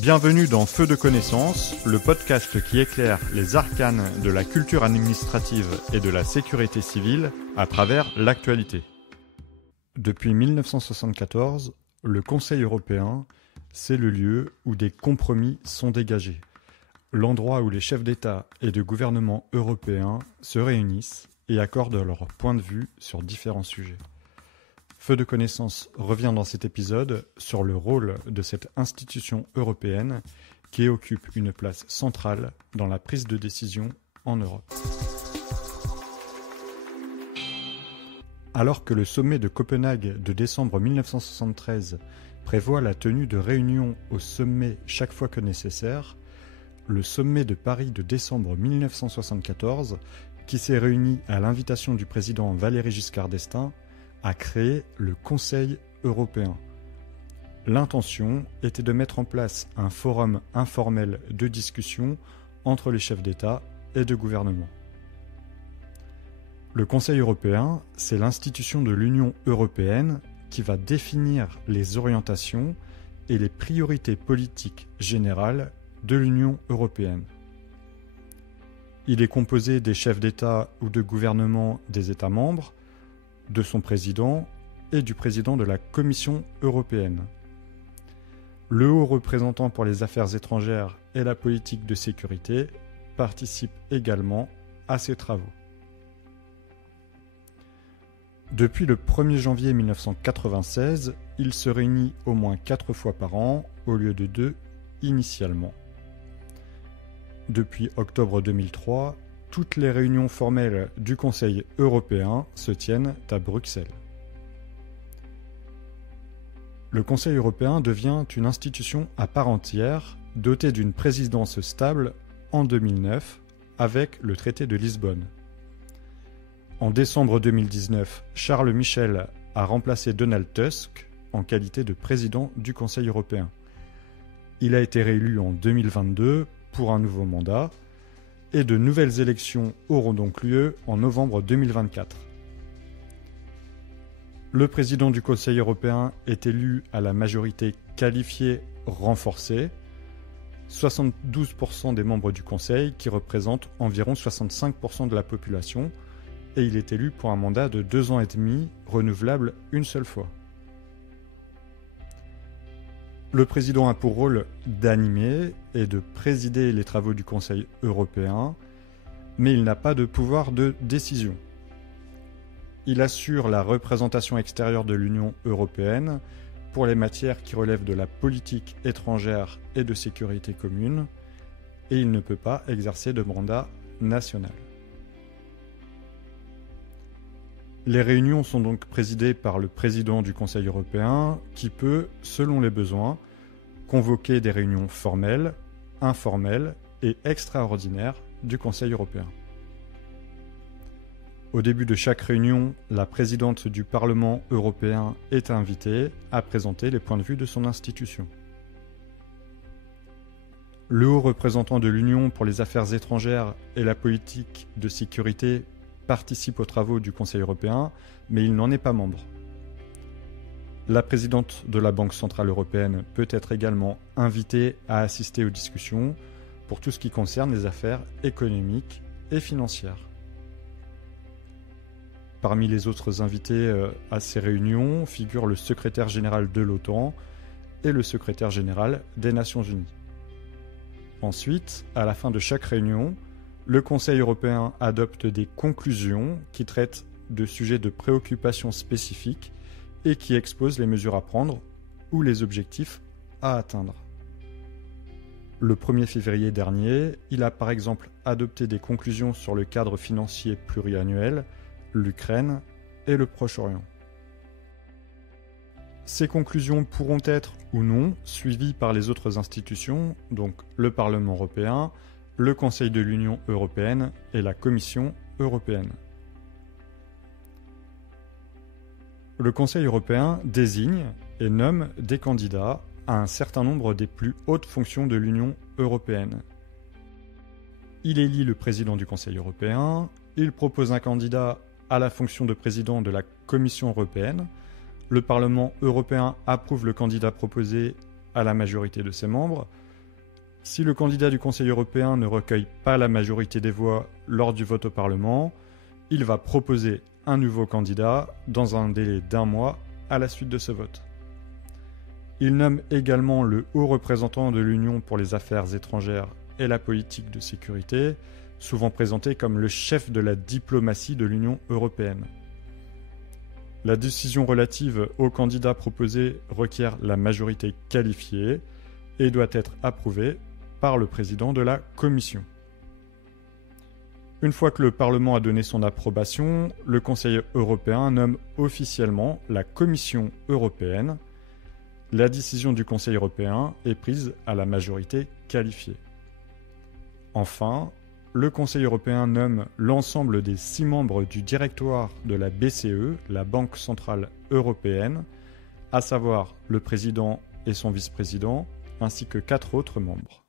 Bienvenue dans Feu de connaissance, le podcast qui éclaire les arcanes de la culture administrative et de la sécurité civile à travers l'actualité. Depuis 1974, le Conseil européen, c'est le lieu où des compromis sont dégagés, l'endroit où les chefs d'État et de gouvernement européens se réunissent et accordent leur point de vue sur différents sujets. Feu de connaissance revient dans cet épisode sur le rôle de cette institution européenne qui occupe une place centrale dans la prise de décision en Europe. Alors que le sommet de Copenhague de décembre 1973 prévoit la tenue de réunions au sommet chaque fois que nécessaire, le sommet de Paris de décembre 1974, qui s'est réuni à l'invitation du président Valéry Giscard d'Estaing, a créé le Conseil européen. L'intention était de mettre en place un forum informel de discussion entre les chefs d'État et de gouvernement. Le Conseil européen, c'est l'institution de l'Union européenne qui va définir les orientations et les priorités politiques générales de l'Union européenne. Il est composé des chefs d'État ou de gouvernement des États membres, de son président et du président de la Commission européenne. Le haut représentant pour les affaires étrangères et la politique de sécurité participe également à ces travaux. Depuis le 1er janvier 1996, il se réunit au moins 4 fois par an, au lieu de 2 initialement. Depuis octobre 2003, toutes les réunions formelles du Conseil européen se tiennent à Bruxelles. Le Conseil européen devient une institution à part entière, dotée d'une présidence stable en 2009 avec le traité de Lisbonne. En décembre 2019, Charles Michel a remplacé Donald Tusk en qualité de président du Conseil européen. Il a été réélu en 2022 pour un nouveau mandat, et de nouvelles élections auront donc lieu en novembre 2024. Le président du Conseil européen est élu à la majorité qualifiée renforcée, 72% des membres du Conseil qui représentent environ 65% de la population, et il est élu pour un mandat de 2 ans et demi, renouvelable une seule fois. Le président a pour rôle d'animer et de présider les travaux du Conseil européen, mais il n'a pas de pouvoir de décision. Il assure la représentation extérieure de l'Union européenne pour les matières qui relèvent de la politique étrangère et de sécurité commune, et il ne peut pas exercer de mandat national. Les réunions sont donc présidées par le président du Conseil européen qui peut, selon les besoins, convoquer des réunions formelles, informelles et extraordinaires du Conseil européen. Au début de chaque réunion, la présidente du Parlement européen est invitée à présenter les points de vue de son institution. Le haut représentant de l'Union pour les affaires étrangères et la politique de sécurité participe aux travaux du Conseil européen, mais il n'en est pas membre. La présidente de la Banque centrale européenne peut être également invitée à assister aux discussions pour tout ce qui concerne les affaires économiques et financières. Parmi les autres invités à ces réunions figurent le secrétaire général de l'OTAN et le secrétaire général des Nations Unies. Ensuite, à la fin de chaque réunion, le Conseil européen adopte des conclusions qui traitent de sujets de préoccupation spécifiques et qui exposent les mesures à prendre ou les objectifs à atteindre. Le 1er février dernier, il a par exemple adopté des conclusions sur le cadre financier pluriannuel, l'Ukraine et le Proche-Orient. Ces conclusions pourront être ou non suivies par les autres institutions, donc le Parlement européen, le Conseil de l'Union européenne et la Commission européenne. Le Conseil européen désigne et nomme des candidats à un certain nombre des plus hautes fonctions de l'Union européenne. Il élit le président du Conseil européen, il propose un candidat à la fonction de président de la Commission européenne, le Parlement européen approuve le candidat proposé à la majorité de ses membres, Si le candidat du Conseil européen ne recueille pas la majorité des voix lors du vote au Parlement, il va proposer un nouveau candidat dans un délai d'1 mois à la suite de ce vote. Il nomme également le haut représentant de l'Union pour les affaires étrangères et la politique de sécurité, souvent présenté comme le chef de la diplomatie de l'Union européenne. La décision relative au candidat proposé requiert la majorité qualifiée et doit être approuvée par le président de la Commission. Une fois que le Parlement a donné son approbation, le Conseil européen nomme officiellement la Commission européenne. La décision du Conseil européen est prise à la majorité qualifiée. Enfin, le Conseil européen nomme l'ensemble des 6 membres du directoire de la BCE, la Banque centrale européenne, à savoir le président et son vice-président, ainsi que 4 autres membres.